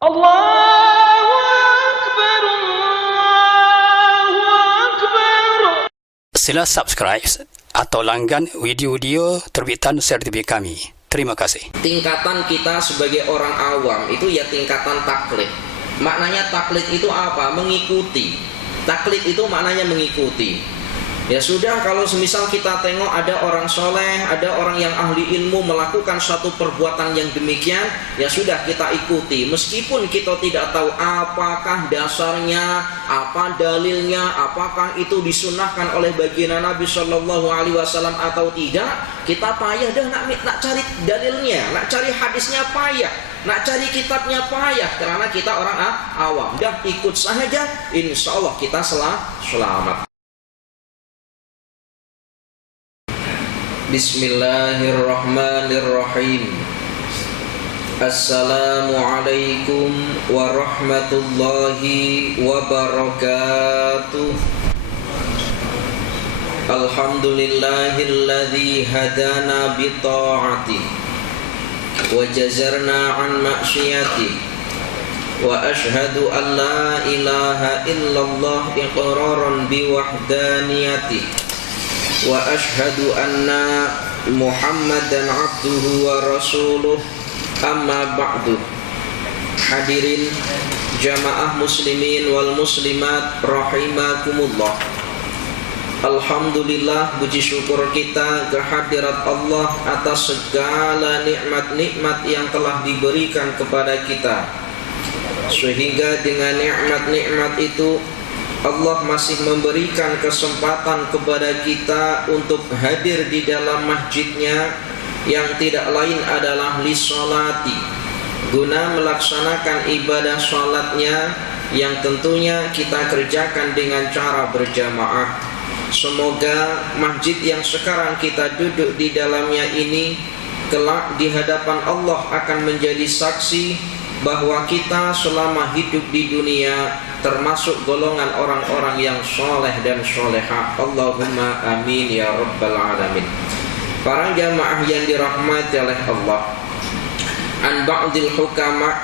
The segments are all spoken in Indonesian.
Allahu Akbar, Allahu Akbar. Sila subscribe atau langgan video-video terbitan sertifikat kami. Terima kasih. Tingkatan kita sebagai orang awam itu ya tingkatan taklid. Maknanya taklid itu apa? Mengikuti. Taklid itu maknanya mengikuti. Ya sudah, kalau semisal kita tengok ada orang soleh, ada orang yang ahli ilmu melakukan suatu perbuatan yang demikian, ya sudah kita ikuti. Meskipun kita tidak tahu apakah dasarnya, apa dalilnya, apakah itu disunahkan oleh baginda Nabi Shallallahu Alaihi Wasallam atau tidak, kita payah dah nak cari dalilnya, nak cari hadisnya payah, nak cari kitabnya payah, karena kita orang awam. Dah ikut saja, insya Allah kita selamat. Bismillahirrahmanirrahim. Assalamualaikum warahmatullahi wabarakatuh. Alhamdulillahilladzi hadana bi ta'ati wa jazarna an ma'siyati wa ashhadu an la ilaha illallah iqraran bi wahdaniyati wa ashhadu anna Muhammadan abduhu wa rasuluh, amma ba'du. Hadirin jamaah muslimin wal muslimat rahimakumullah. Alhamdulillah, puji syukur kita kehadirat Allah atas segala nikmat-nikmat yang telah diberikan kepada kita, sehingga dengan nikmat-nikmat itu Allah masih memberikan kesempatan kepada kita untuk hadir di dalam masjidnya yang tidak lain adalah lisolati, guna melaksanakan ibadah sholatnya yang tentunya kita kerjakan dengan cara berjamaah. Semoga masjid yang sekarang kita duduk di dalamnya ini kelak di hadapan Allah akan menjadi saksi bahwa kita selama hidup di dunia termasuk golongan orang-orang yang soleh dan solehah. Allahumma amin ya rabbal alamin. Para jamaah yang dirahmati oleh Allah, an ba'dil hukama,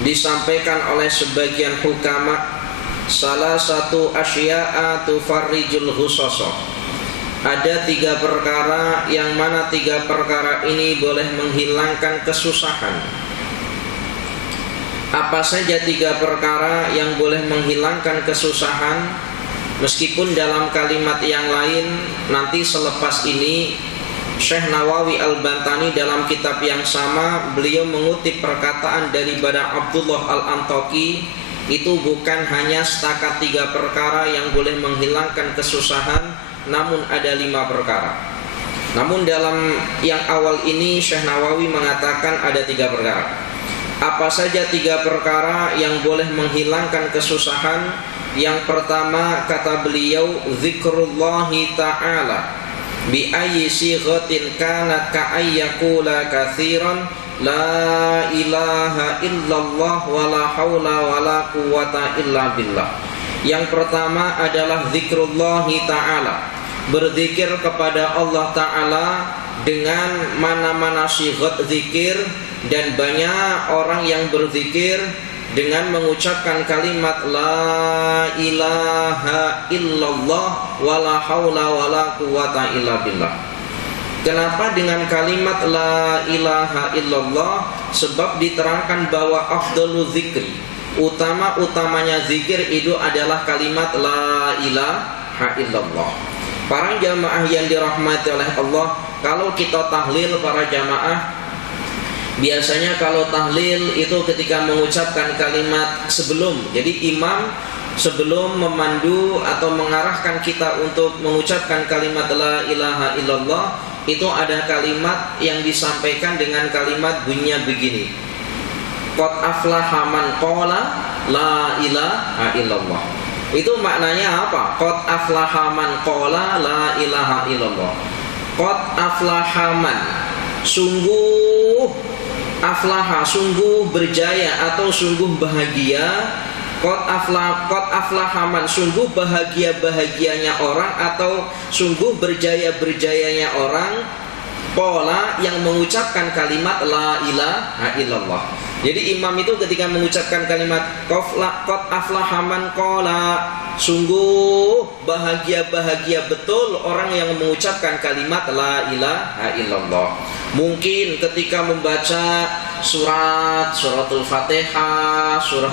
disampaikan oleh sebagian hukama, salah satu asya'a tufarrijul husasa. Ada 3 perkara yang mana 3 perkara ini boleh menghilangkan kesusahan. Apa saja 3 perkara yang boleh menghilangkan kesusahan? Meskipun dalam kalimat yang lain nanti selepas ini Syekh Nawawi Al-Bantani dalam kitab yang sama beliau mengutip perkataan daripada Abdullah Al-Antaki. Itu bukan hanya setakat 3 perkara yang boleh menghilangkan kesusahan, namun ada 5 perkara. Namun dalam yang awal ini Syekh Nawawi mengatakan ada 3 perkara. Apa saja 3 perkara yang boleh menghilangkan kesusahan? Yang pertama kata beliau, zikrullahi ta'ala bi ayyi sighatin kanat ka ayyakula katsiran la ilaha illallah wa la haula wa la quwwata illa billah. Yang pertama adalah zikrullahi ta'ala, berzikir kepada Allah Ta'ala dengan mana-mana sighat zikir. Dan banyak orang yang berzikir dengan mengucapkan kalimat la ilaha illallah wa la haula wa la quwwata illa billah. Kenapa dengan kalimat la ilaha illallah? Sebab diterangkan bahwa afdalu zikri, utama-utamanya zikir itu adalah kalimat la ilaha illallah. Para jamaah yang dirahmati oleh Allah, kalau kita tahlil para jamaah, biasanya kalau tahlil itu ketika mengucapkan kalimat sebelum, jadi imam sebelum memandu atau mengarahkan kita untuk mengucapkan kalimat la ilaha illallah, itu ada kalimat yang disampaikan dengan kalimat bunyinya begini, qad aflaha man qala la ilaha illallah. Itu maknanya apa? Qad aflaha man qala la ilaha illallah. Qad aflaha man, sungguh aflaha, sungguh berjaya atau sungguh bahagia. Qad aflaha man, sungguh bahagianya orang atau sungguh berjayanya orang. Qala, yang mengucapkan kalimat la ilaha illallah. Jadi imam itu ketika mengucapkan kalimat qad aflaha man qala, sungguh bahagia betul orang yang mengucapkan kalimat la ilaha illallah. Mungkin ketika membaca suratul Fatihah, surat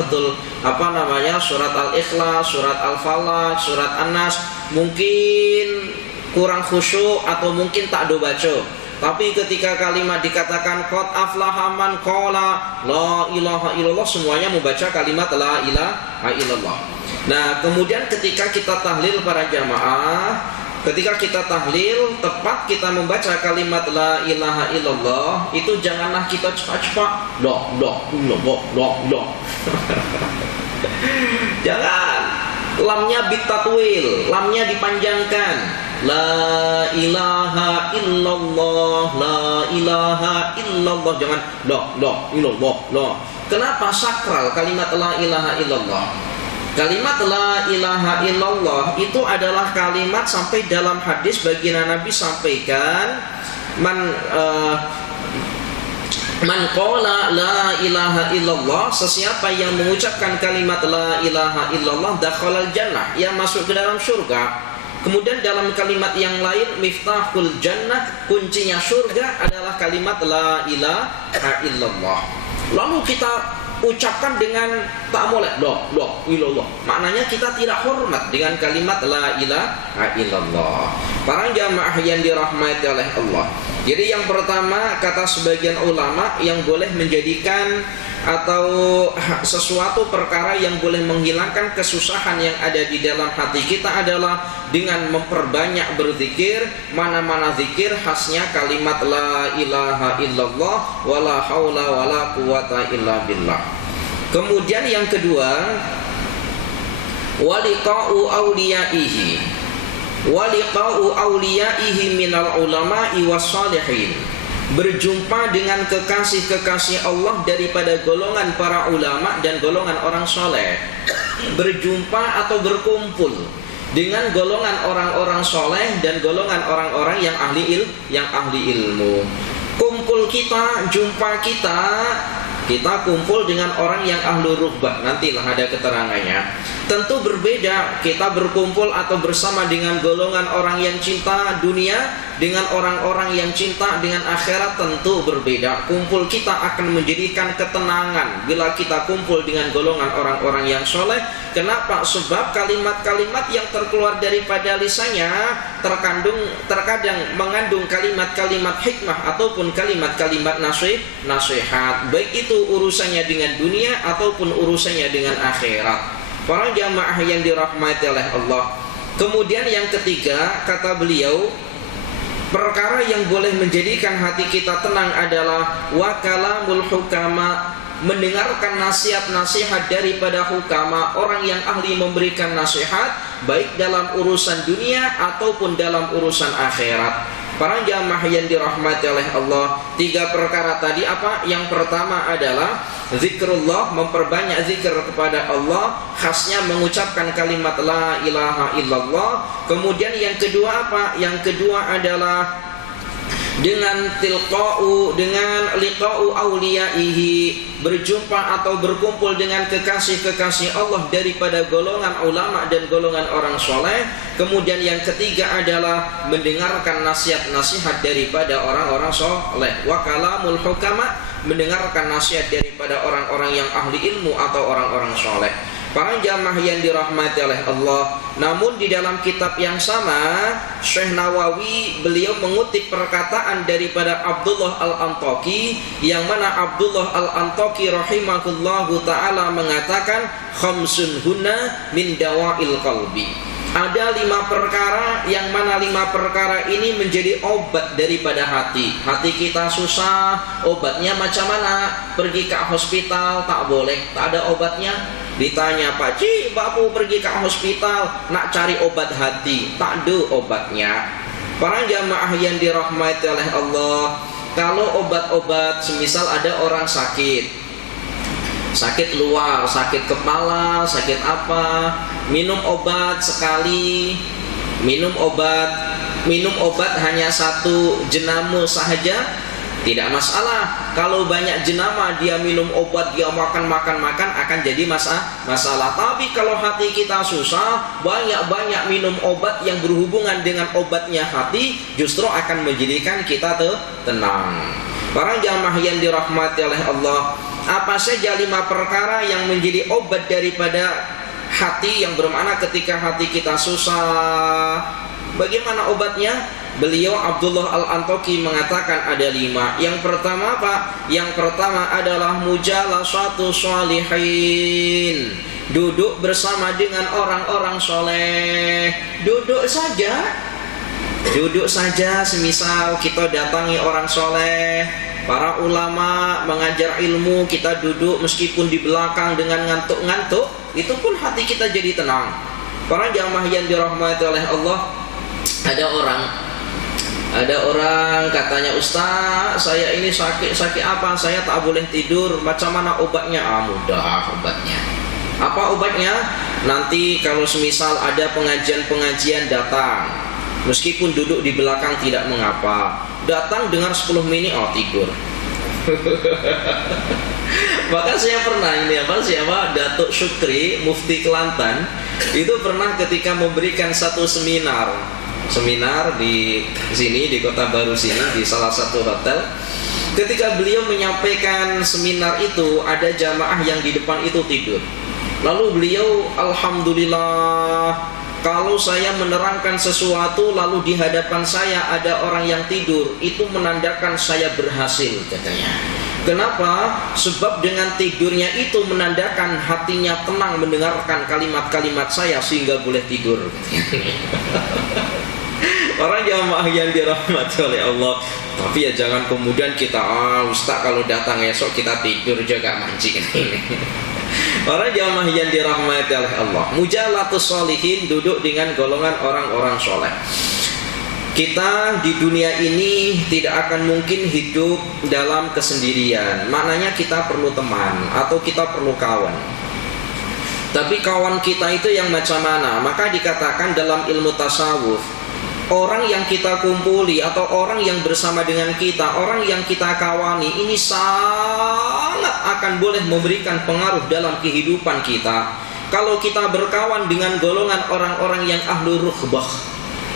Al-Ikhlas, surat Al-Falaq, surat An-Nas, mungkin kurang khusyuk atau mungkin tak do baca. Tapi ketika kalimat dikatakan qad aflaha man qala la ilaha illallah, semuanya membaca kalimat la ilaha illallah. Nah, kemudian ketika kita tahlil para jamaah, ketika kita tahlil, tepat kita membaca kalimat la ilaha illallah, itu janganlah kita cepat-cepat doh. Jangan. Lamnya bitatwil, lamnya dipanjangkan. La ilaha illallah, la ilaha illallah. Jangan illallah. Kenapa sakral kalimat la ilaha illallah? Kalimat la ilaha illallah itu adalah kalimat sampai dalam hadis baginda Nabi sampaikan, man qala la ilaha illallah, sesiapa yang mengucapkan kalimat la ilaha illallah dakhalal jannah, yang masuk ke dalam surga. Kemudian dalam kalimat yang lain, miftahul jannah, kuncinya surga adalah kalimat la ilaha illallah. Lalu kita ucapkan dengan tak boleh illallah. Maknanya kita tidak hormat dengan kalimat la ilaha illallah. Para jamaah yang dirahmati oleh Allah. Jadi yang pertama, kata sebagian ulama, yang boleh menjadikan atau sesuatu perkara yang boleh menghilangkan kesusahan yang ada di dalam hati kita adalah dengan memperbanyak berzikir. Mana-mana zikir khasnya kalimat la ilaha illallah wala haula wala quwata illa billah. Kemudian yang kedua, waliqa'u awliyaihi minal ulama'i wassalihin, berjumpa dengan kekasih-kekasih Allah daripada golongan para ulama dan golongan orang soleh. Berjumpa atau berkumpul dengan golongan orang-orang soleh dan golongan orang-orang yang ahli ilmu. Kumpul kita, jumpa kita kumpul dengan orang yang ahlu ruhbah, nantilah ada keterangannya. Tentu berbeda kita berkumpul atau bersama dengan golongan orang yang cinta dunia dengan orang-orang yang cinta dengan akhirat, tentu berbeda. Kumpul kita akan menjadikan ketenangan bila kita kumpul dengan golongan orang-orang yang soleh. Kenapa? Sebab kalimat-kalimat yang terkeluar daripada lisannya terkadang mengandung kalimat-kalimat hikmah ataupun kalimat-kalimat nasihat, baik itu urusannya dengan dunia ataupun urusannya dengan akhirat. Para jamaah yang dirahmati oleh Allah. Kemudian yang ketiga, kata beliau, perkara yang boleh menjadikan hati kita tenang adalah wa kalamul hukama, mendengarkan nasihat-nasihat daripada hukama, orang yang ahli memberikan nasihat baik dalam urusan dunia ataupun dalam urusan akhirat. Para jamaah yang dirahmati oleh Allah, tiga perkara tadi apa? Yang pertama adalah zikrullah, memperbanyak zikir kepada Allah, khasnya mengucapkan kalimat la ilaha illallah. Kemudian yang kedua apa? Yang kedua adalah dengan liqa'u awliyaihi, berjumpa atau berkumpul dengan kekasih-kekasih Allah daripada golongan ulama dan golongan orang soleh. Kemudian yang ketiga adalah mendengarkan nasihat-nasihat daripada orang-orang soleh. Wa kalamul hukama, mendengarkan nasihat daripada orang-orang yang ahli ilmu atau orang-orang soleh. Para jamaah yang dirahmati oleh Allah. Namun di dalam kitab yang sama, Syekh Nawawi beliau mengutip perkataan daripada Abdullah Al-Antaki, yang mana Abdullah Al-Antaki rahimahullahu ta'ala mengatakan khamsun hunna min dawa'il qalbi. Ada 5 perkara, yang mana 5 perkara ini menjadi obat daripada hati. Hati kita susah, obatnya macam mana? Pergi ke hospital, tak boleh, tak ada obatnya. Ditanya, Pak Ci, bapu pergi ke hospital nak cari obat hati, tak ada obatnya. Para jamaah yang dirahmati oleh Allah, kalau obat-obat, semisal ada orang sakit luar, sakit kepala, sakit apa, minum obat sekali, minum obat minum obat hanya satu jenama sahaja, tidak masalah. Kalau banyak jenama dia minum obat, dia makan akan jadi masalah. Tapi kalau hati kita susah, banyak minum obat yang berhubungan dengan obatnya hati, justru akan menjadikan kita tenang. Para jamaah yang dirahmati oleh Allah, apa saja 5 perkara yang menjadi obat daripada hati, yang bermakna ketika hati kita susah, bagaimana obatnya? Beliau Abdullah Al-Antoki mengatakan ada 5. Yang pertama apa? Yang pertama adalah mujalasatu sholihin, duduk bersama dengan orang-orang soleh. Duduk saja, semisal kita datangi orang soleh, para ulama mengajar ilmu, kita duduk meskipun di belakang dengan ngantuk-ngantuk, itu pun hati kita jadi tenang. Para jamaah yang dirahmati oleh Allah, ada orang katanya, Ustaz, saya ini sakit apa? Saya tak boleh tidur. Macam mana obatnya? Mudah obatnya. Apa obatnya? Nanti kalau semisal ada pengajian datang, meskipun duduk di belakang tidak mengapa. Datang dengar 10 menit, tidur. Maka saya pernah Datuk Syukri, Mufti Kelantan, itu pernah ketika memberikan satu seminar di sini, di Kota Baru sini, di salah satu hotel. Ketika beliau menyampaikan seminar itu, ada jamaah yang di depan itu tidur. Lalu beliau, alhamdulillah, kalau saya menerangkan sesuatu lalu di hadapan saya ada orang yang tidur, itu menandakan saya berhasil, katanya. Kenapa? Sebab dengan tidurnya itu menandakan hatinya tenang mendengarkan kalimat-kalimat saya sehingga boleh tidur. Para jamaah yang dirahmati oleh Allah, tapi ya jangan kemudian kita, Ustaz kalau datang esok kita tidur juga mancing. Para jamaah yang dirahmati oleh Allah, mujalatus sholihin, duduk dengan golongan orang-orang soleh. Kita di dunia ini tidak akan mungkin hidup dalam kesendirian. Maknanya kita perlu teman atau kita perlu kawan. Tapi kawan kita itu yang macam mana? Maka dikatakan dalam ilmu tasawuf, orang yang kita kumpuli atau orang yang bersama dengan kita, orang yang kita kawani, ini sangat akan boleh memberikan pengaruh dalam kehidupan kita. Kalau kita berkawan dengan golongan orang-orang yang ahlul rukhbah.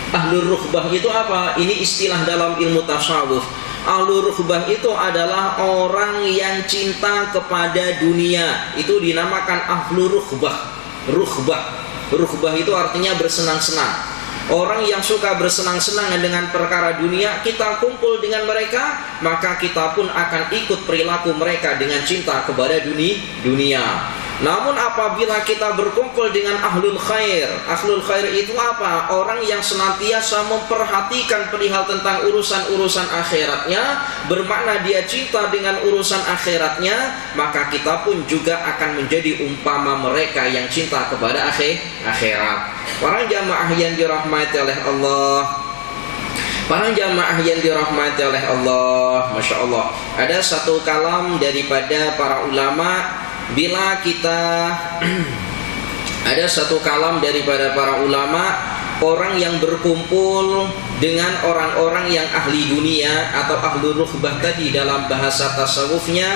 Ahlul rukhbah itu apa? Ini istilah dalam ilmu tasawuf. Ahlul rukhbah itu adalah orang yang cinta kepada dunia. Itu dinamakan ahlul rukhbah. Rukhbah itu artinya bersenang-senang. Orang yang suka bersenang-senang dengan perkara dunia, kita kumpul dengan mereka, maka kita pun akan ikut perilaku mereka dengan cinta kepada dunia. Namun apabila kita berkumpul dengan ahlul khair itu apa? Orang yang senantiasa memperhatikan perihal tentang urusan-urusan akhiratnya, bermakna dia cinta dengan urusan akhiratnya, maka kita pun juga akan menjadi umpama mereka yang cinta kepada akhirat. Para jamaah yang dirahmati oleh Allah, Masya Allah, ada satu kalam daripada para ulama. Bila kita ada satu kalam daripada para ulama, orang yang berkumpul dengan orang-orang yang ahli dunia atau ahlu rukhbah tadi dalam bahasa tasawufnya,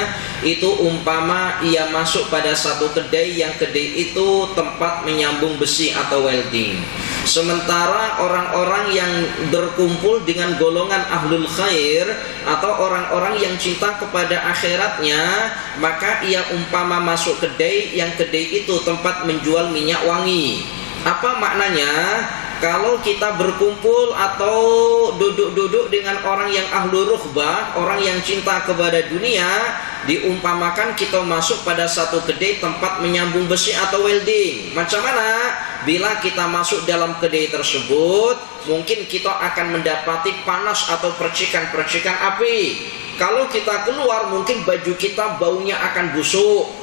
itu umpama ia masuk pada satu kedai, yang kedai itu tempat menyambung besi atau welding. Sementara orang-orang yang berkumpul dengan golongan ahlul khair atau orang-orang yang cinta kepada akhiratnya, maka ia umpama masuk kedai, yang kedai itu tempat menjual minyak wangi. Apa maknanya? Kalau kita berkumpul atau duduk-duduk dengan orang yang ahlu rukhbah, orang yang cinta kepada dunia, diumpamakan kita masuk pada satu kedai tempat menyambung besi atau welding. Macam mana? Bila kita masuk dalam kedai tersebut, mungkin kita akan mendapati panas atau percikan-percikan api. Kalau kita keluar, mungkin baju kita baunya akan busuk.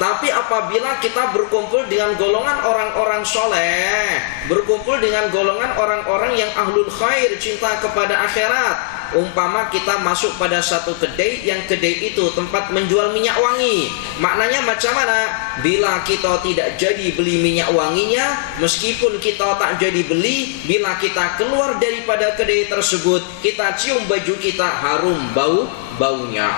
Tapi apabila kita berkumpul dengan golongan orang-orang soleh, berkumpul dengan golongan orang-orang yang ahlul khair, cinta kepada akhirat, umpama kita masuk pada satu kedai, yang kedai itu tempat menjual minyak wangi. Maknanya macam mana? Bila kita tidak jadi beli minyak wanginya, meskipun kita tak jadi beli, bila kita keluar daripada kedai tersebut, kita cium baju kita harum baunya.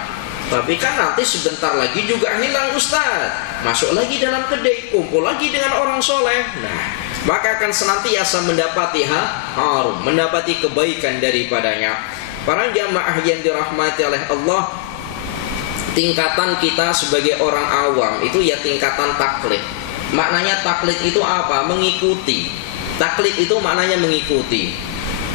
Tapi kan nanti sebentar lagi juga hilang Ustaz. Masuk lagi dalam kedai, kumpul lagi dengan orang soleh. Nah, maka akan senantiasa mendapati harum, mendapati kebaikan daripadanya. Para jamaah yang dirahmati oleh Allah, tingkatan kita sebagai orang awam itu ya tingkatan taklid. Maknanya taklid itu apa? Mengikuti. Taklid itu maknanya mengikuti.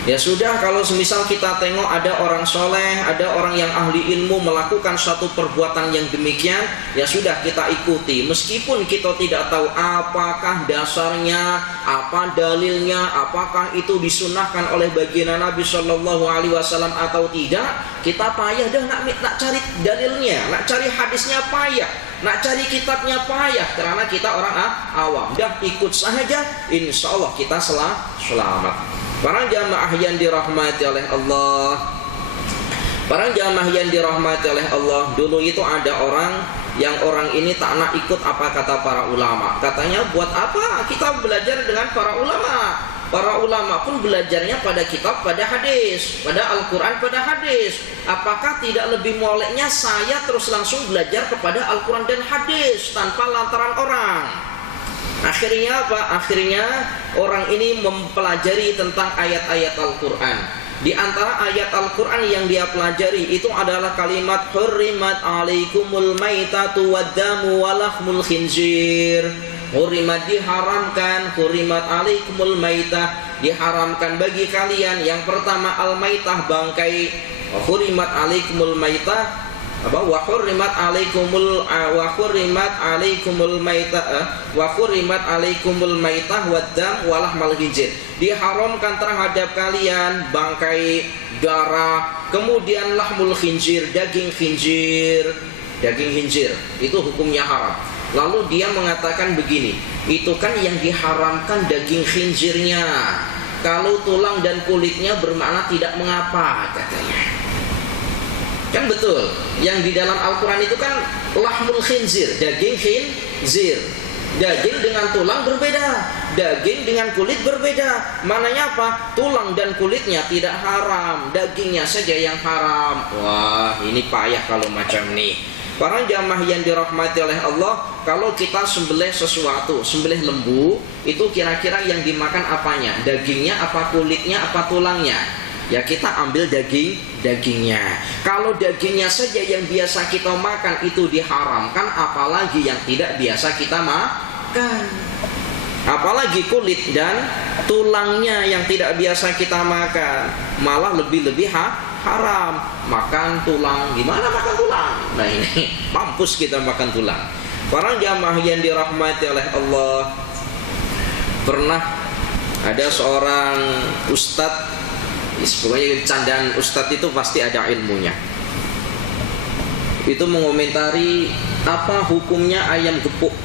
Ya sudah, kalau semisal kita tengok ada orang soleh, ada orang yang ahli ilmu melakukan suatu perbuatan yang demikian, ya sudah kita ikuti. Meskipun kita tidak tahu apakah dasarnya, apa dalilnya, apakah itu disunahkan oleh baginda Nabi Shallallahu Alaihi Wasallam atau tidak, kita payah dah nak cari dalilnya, nak cari hadisnya payah, nak cari kitabnya payah, karena kita orang awam. Dah ikut saja, insya Allah kita selamat. Para jamaah yang dirahmati oleh Allah, para jamaah yang dirahmati oleh Allah, dulu itu ada orang ini tak nak ikut apa kata para ulama. Katanya, buat apa kita belajar dengan para ulama? Para ulama pun belajarnya pada kitab, pada hadis, pada Al-Quran, pada hadis. Apakah tidak lebih moleknya saya terus langsung belajar kepada Al-Quran dan hadis tanpa lantaran orang? Akhirnya apa? Akhirnya orang ini mempelajari tentang ayat-ayat Al-Quran. Di antara ayat Al-Quran yang dia pelajari itu adalah kalimat hurrimat alaikumul maitatu waddamu walahmul khinzir. Hurrimat diharamkan, hurrimat alaikumul maitah, diharamkan bagi kalian. Yang pertama al-maitah, bangkai. Hurrimat alaikumul maitah, wa hurrimat alaikumul maitah waddam walahmal khinzir. Diharamkan terhadap kalian bangkai, darah, kemudian lahmul khinzir, daging khinzir. Daging khinzir itu hukumnya haram. Lalu dia mengatakan begini, itu kan yang diharamkan daging khinzirnya, kalau tulang dan kulitnya bermakna tidak mengapa, katanya. Kan betul, yang di dalam Al-Quran itu kan lahmul khinzir, daging khinzir. Daging dengan tulang berbeda, daging dengan kulit berbeda. Maknanya apa? Tulang dan kulitnya tidak haram, dagingnya saja yang haram. Wah, ini payah kalau macam ini. Para jamaah yang dirahmati oleh Allah, kalau kita sembelih sesuatu, sembelih lembu, itu kira-kira yang dimakan apanya? Dagingnya, apa kulitnya, apa tulangnya? Ya kita ambil dagingnya. Kalau dagingnya saja yang biasa kita makan itu diharamkan, apalagi yang tidak biasa kita makan. Apalagi kulit dan tulangnya yang tidak biasa kita makan, malah lebih haram. Makan tulang, gimana makan tulang? Nah ini mampus kita makan tulang. Para jamaah yang dirahmati oleh Allah, pernah ada seorang ustadz, pokoknya candaan ustadz itu pasti ada ilmunya. Itu mengomentari apa hukumnya ayam gepuk,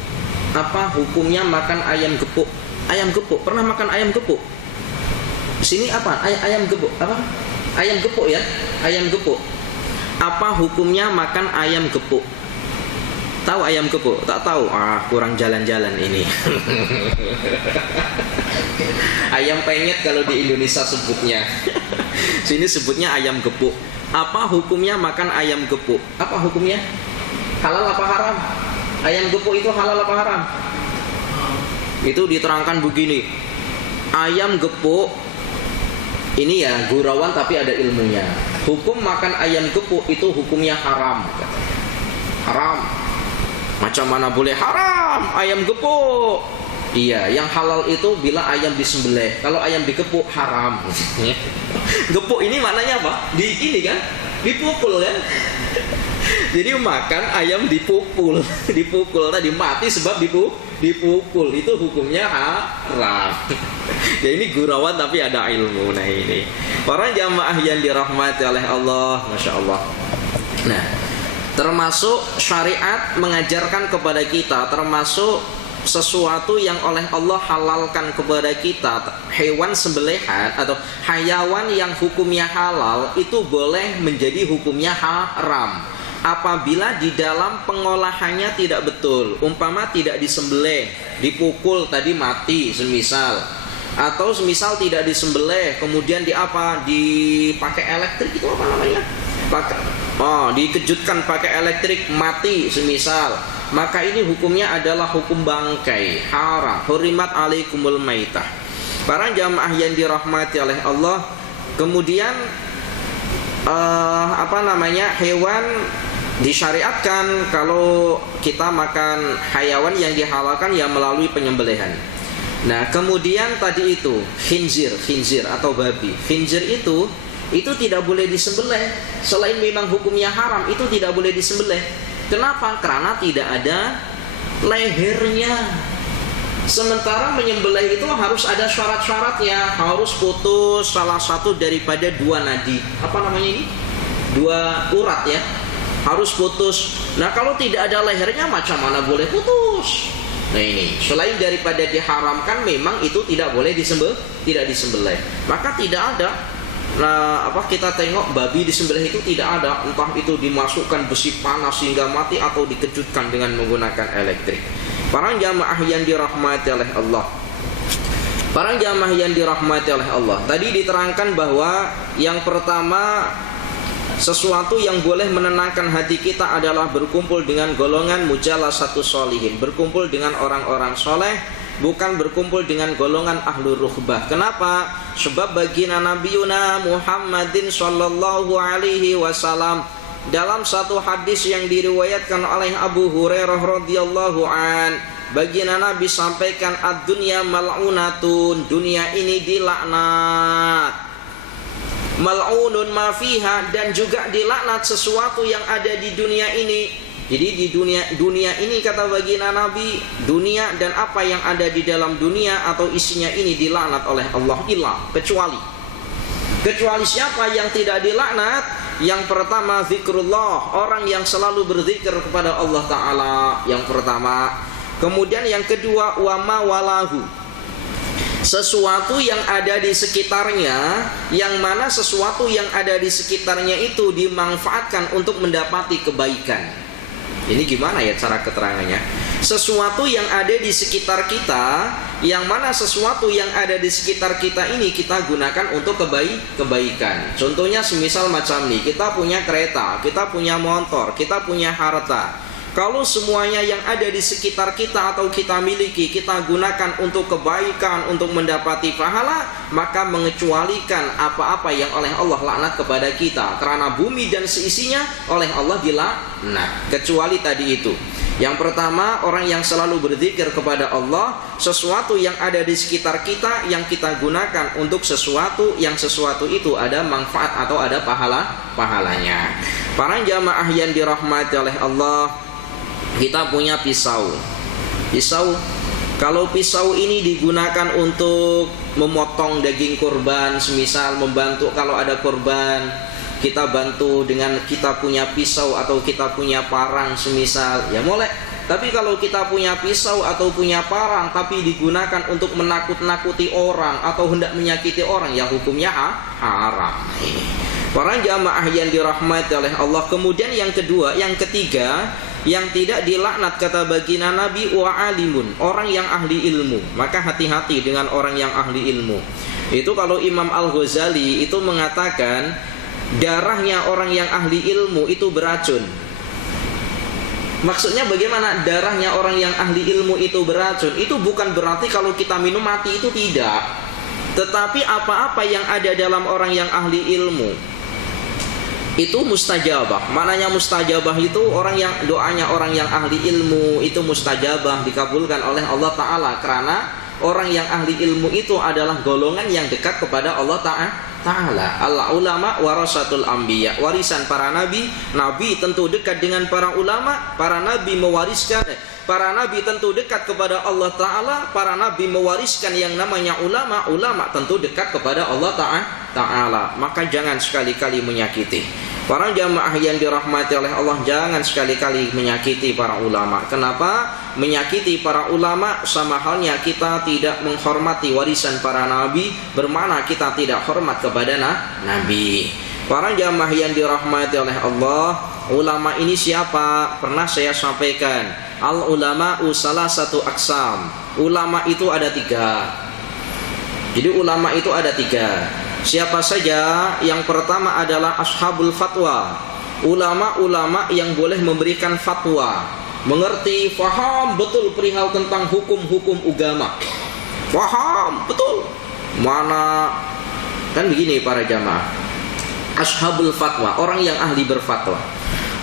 apa hukumnya makan ayam gepuk. Ayam gepuk, pernah makan ayam gepuk? Di sini apa? Ayam gepuk, apa? Ayam gepuk ya, ayam gepuk. Apa hukumnya makan ayam gepuk? Tahu ayam gepuk? Tak tahu? Kurang jalan-jalan ini. Ayam penyet kalau di Indonesia sebutnya. Sini sebutnya ayam gepuk. Apa hukumnya makan ayam gepuk? Apa hukumnya? Halal apa haram? Ayam gepuk itu halal apa haram? Itu diterangkan begini. Ayam gepuk ini ya gurauan tapi ada ilmunya. Hukum makan ayam gepuk itu hukumnya haram. Haram. Macam mana boleh haram ayam gepuk? Iya, yang halal itu bila ayam disembelih. Kalau ayam digepuk haram. Gepuk ini maknanya apa? Ini kan dipukul kan. Jadi makan ayam dipukul. Dipukul tadi mati sebab dipukul. Itu hukumnya haram. Ya ini gurauan tapi ada ilmu. Nah ini para jamaah yang dirahmati oleh Allah, Masya Allah. Nah, termasuk syariat mengajarkan kepada kita, termasuk sesuatu yang oleh Allah halalkan kepada kita, hewan sembelihan atau hayawan yang hukumnya halal itu boleh menjadi hukumnya haram apabila di dalam pengolahannya tidak betul. Umpama tidak disembelih, dipukul tadi mati semisal, atau semisal tidak disembelih kemudian dipakai elektrik, itu apa namanya? Dikejutkan pakai elektrik mati semisal, maka ini hukumnya adalah hukum bangkai, haram. Hurimat alaikumul maitah. Para jamaah yang dirahmati oleh Allah, kemudian hewan disyariatkan kalau kita makan hayawan yang dihalalkan ya melalui penyembelihan. Nah, kemudian tadi itu khinzir atau babi. Khinzir itu tidak boleh disembelih. Selain memang hukumnya haram, itu tidak boleh disembelih. Kenapa? Karena tidak ada lehernya. Sementara menyembelih itu harus ada syarat-syaratnya, harus putus salah satu daripada dua nadi. Apa namanya ini? Dua urat ya. Harus putus. Nah, kalau tidak ada lehernya macam mana boleh putus? Nah ini, selain daripada diharamkan, memang itu tidak boleh tidak disembelih. Maka tidak ada. Nah, kita tengok babi disembelih itu tidak ada, entah itu dimasukkan besi panas sehingga mati atau dikejutkan dengan menggunakan elektrik. Para jamaah yang dirahmati oleh Allah. Para jamaah yang dirahmati oleh Allah. Tadi diterangkan bahwa yang pertama, sesuatu yang boleh menenangkan hati kita adalah berkumpul dengan golongan mujalasatus sholihin, berkumpul dengan orang-orang soleh, bukan berkumpul dengan golongan ahlur ruhbah. Kenapa? Sebab baginda Nabiyuna Muhammadin sallallahu alaihi wasallam dalam satu hadis yang diriwayatkan oleh Abu Hurairah radhiyallahu an, baginda Nabi sampaikan, ad-dunya mal'unatun, dunia ini dilaknat. Mal'unun ma fiha, dan juga dilaknat sesuatu yang ada di dunia ini. Jadi di dunia ini kata baginda Nabi, dunia dan apa yang ada di dalam dunia atau isinya ini dilaknat oleh Allah, kecuali siapa yang tidak dilaknat? Yang pertama zikrullah, orang yang selalu berzikir kepada Allah Ta'ala, yang pertama. Kemudian yang kedua wama walahu, sesuatu yang ada di sekitarnya, yang mana sesuatu yang ada di sekitarnya itu dimanfaatkan untuk mendapati kebaikan. Ini gimana ya cara keterangannya? Sesuatu yang ada di sekitar kita, yang mana sesuatu yang ada di sekitar kita ini kita gunakan untuk kebaikan. Contohnya semisal macam nih, kita punya kereta, kita punya motor, kita punya harta. Kalau semuanya yang ada di sekitar kita atau kita miliki kita gunakan untuk kebaikan, untuk mendapati pahala, maka mengecualikan apa-apa yang oleh Allah laknat kepada kita. Karena bumi dan seisinya oleh Allah dilaknat, kecuali tadi itu. Yang pertama, orang yang selalu berzikir kepada Allah, sesuatu yang ada di sekitar kita yang kita gunakan untuk sesuatu yang sesuatu itu ada manfaat atau ada pahalanya. Para jamaah yang dirahmati oleh Allah, kita punya pisau. Kalau pisau ini digunakan untuk memotong daging kurban, semisal membantu kalau ada kurban, kita bantu dengan kita punya pisau atau kita punya parang semisal, ya boleh. Tapi kalau kita punya pisau atau punya parang tapi digunakan untuk menakut-nakuti orang atau hendak menyakiti orang, ya hukumnya haram. Para jamaah yang dirahmati oleh Allah. Kemudian yang ketiga, yang tidak dilaknat kata baginda Nabi wa alimun, orang yang ahli ilmu. Maka hati-hati dengan orang yang ahli ilmu. Itu kalau Imam Al-Ghazali itu mengatakan darahnya orang yang ahli ilmu itu beracun. Maksudnya bagaimana darahnya orang yang ahli ilmu itu beracun? Itu bukan berarti kalau kita minum mati, itu tidak. Tetapi apa-apa yang ada dalam orang yang ahli ilmu itu mustajabah. Maknanya mustajabah itu orang yang doanya orang yang ahli ilmu itu mustajabah, dikabulkan oleh Allah Ta'ala. Karena orang yang ahli ilmu itu adalah golongan yang dekat kepada Allah Ta'ala. Al-ulama warasatul anbiya, warisan para nabi. Nabi tentu dekat dengan para ulama. Para nabi mewariskan, para nabi tentu dekat kepada Allah Ta'ala. Para nabi mewariskan yang namanya ulama. Ulama tentu dekat kepada Allah Ta'ala. Maka jangan sekali-kali menyakiti. Para jamaah yang dirahmati oleh Allah, jangan sekali-kali menyakiti para ulama. Kenapa? Menyakiti para ulama sama halnya kita tidak menghormati warisan para nabi, bermakna kita tidak hormat kepada nabi. Para jamaah yang dirahmati oleh Allah, ulama ini siapa? Pernah saya sampaikan, al ulama'u salasatu aqsam. Ulama itu ada 3. Jadi ulama itu ada 3. Siapa saja? Yang pertama adalah ashabul fatwa, ulama-ulama yang boleh memberikan fatwa, mengerti, faham betul perihal tentang hukum-hukum agama, faham betul. Mana kan begini para jamaah, ashabul fatwa, orang yang ahli berfatwa.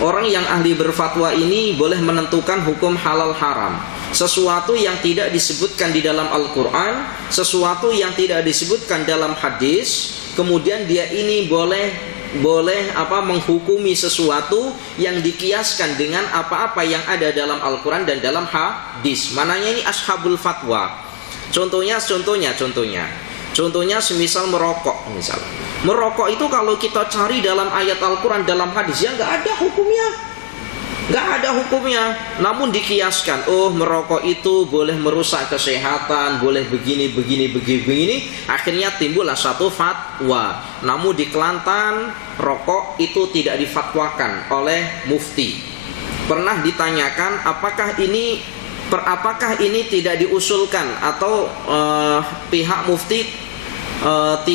Orang yang ahli berfatwa ini boleh menentukan hukum halal haram, sesuatu yang tidak disebutkan di dalam Al-Quran, sesuatu yang tidak disebutkan dalam hadis. Kemudian dia ini boleh menghukumi sesuatu yang dikiaskan dengan apa-apa yang ada dalam Al-Quran dan dalam hadis. Mananya ini ashabul fatwa. Contohnya semisal merokok. Merokok itu kalau kita cari dalam ayat Al-Quran, dalam hadis, ya nggak ada hukumnya, namun dikiaskan. Oh, merokok itu boleh merusak kesehatan, boleh begini. Akhirnya timbullah satu fatwa. Namun di Kelantan, rokok itu tidak difatwakan oleh mufti. Pernah ditanyakan apakah ini tidak diusulkan atau pihak mufti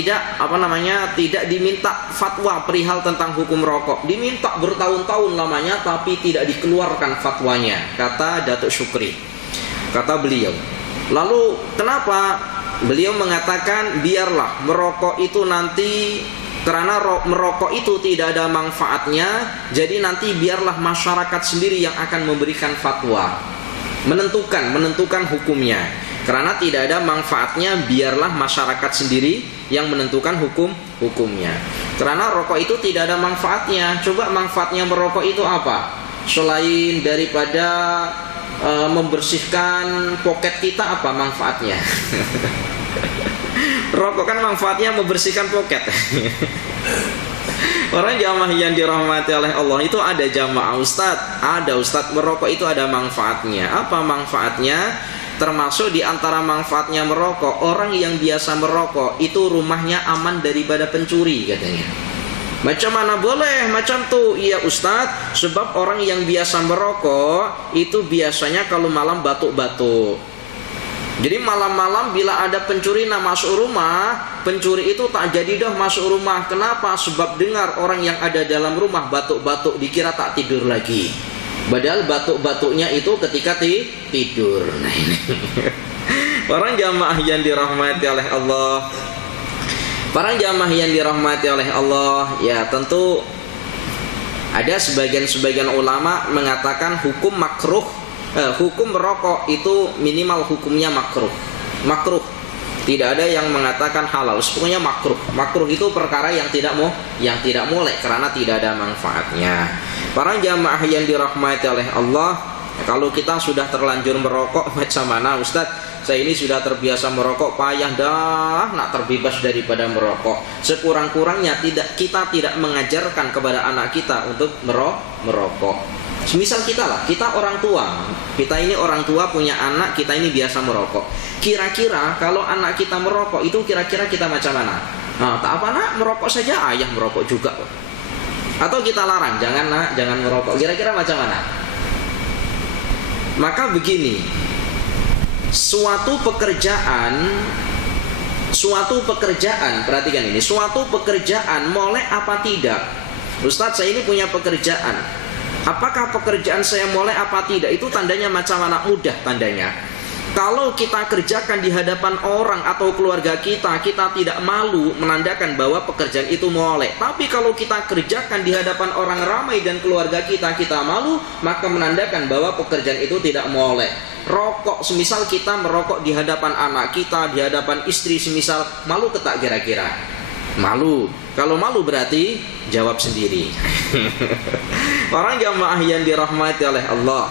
tidak diminta fatwa perihal tentang hukum rokok. Diminta bertahun-tahun lamanya tapi tidak dikeluarkan fatwanya, kata Datuk Syukri, kata beliau. Lalu kenapa? Beliau mengatakan biarlah merokok itu nanti, karena merokok itu tidak ada manfaatnya, jadi nanti biarlah masyarakat sendiri yang akan memberikan fatwa, menentukan hukumnya. Karena tidak ada manfaatnya, biarlah masyarakat sendiri yang menentukan hukumnya. Karena rokok itu tidak ada manfaatnya. Coba manfaatnya merokok itu apa? Selain daripada membersihkan poket kita, apa manfaatnya? Rokok kan manfaatnya membersihkan poket. Orang jamaah yang dirahmati oleh Allah, itu ada jamaah Ustadz, merokok itu ada manfaatnya. Apa manfaatnya? Termasuk di antara manfaatnya merokok, orang yang biasa merokok itu rumahnya aman daripada pencuri, katanya. Macam mana boleh macam tuh? Iya Ustadz, sebab orang yang biasa merokok itu biasanya kalau malam batuk-batuk. Jadi malam-malam bila ada pencuri masuk rumah, pencuri itu tak jadi dah masuk rumah. Kenapa? Sebab dengar orang yang ada dalam rumah batuk-batuk, dikira tak tidur lagi. Padahal batuk-batuknya itu ketika tidur. Nah ini orang jamaah yang dirahmati oleh Allah. Para jamaah yang dirahmati oleh Allah, ya tentu ada sebagian ulama mengatakan hukum makruh, hukum merokok itu minimal hukumnya makruh. Tidak ada yang mengatakan halal, pokoknya makruh. Makruh itu perkara yang tidak boleh karena tidak ada manfaatnya. Para jamaah yang dirahmati oleh Allah, kalau kita sudah terlanjur merokok, macam mana Ustadz? Saya ini sudah terbiasa merokok, payah dah nak terbebas daripada merokok. Sekurang-kurangnya kita tidak mengajarkan kepada anak kita untuk merokok. Misal kita orang tua, kita ini orang tua punya anak, kita ini biasa merokok. Kira-kira kalau anak kita merokok itu kira-kira kita macam mana? Nah, tak apa nak, merokok saja, ayah merokok juga. Atau kita larang, jangan nak, jangan merokok. Kira-kira macam mana? Maka begini, suatu pekerjaan, perhatikan ini, suatu pekerjaan molek apa tidak? Ustadz, saya ini punya pekerjaan. Apakah pekerjaan saya molek apa tidak? Itu tandanya macam anak muda tandanya. Kalau kita kerjakan di hadapan orang atau keluarga kita tidak malu, menandakan bahwa pekerjaan itu molek. Tapi kalau kita kerjakan di hadapan orang ramai dan keluarga kita malu, maka menandakan bahwa pekerjaan itu tidak molek. Rokok, semisal kita merokok di hadapan anak kita, di hadapan istri, semisal malu ketak kira-kira? Malu. Kalau malu berarti jawab sendiri. Orang jamaah yang dirahmati oleh Allah,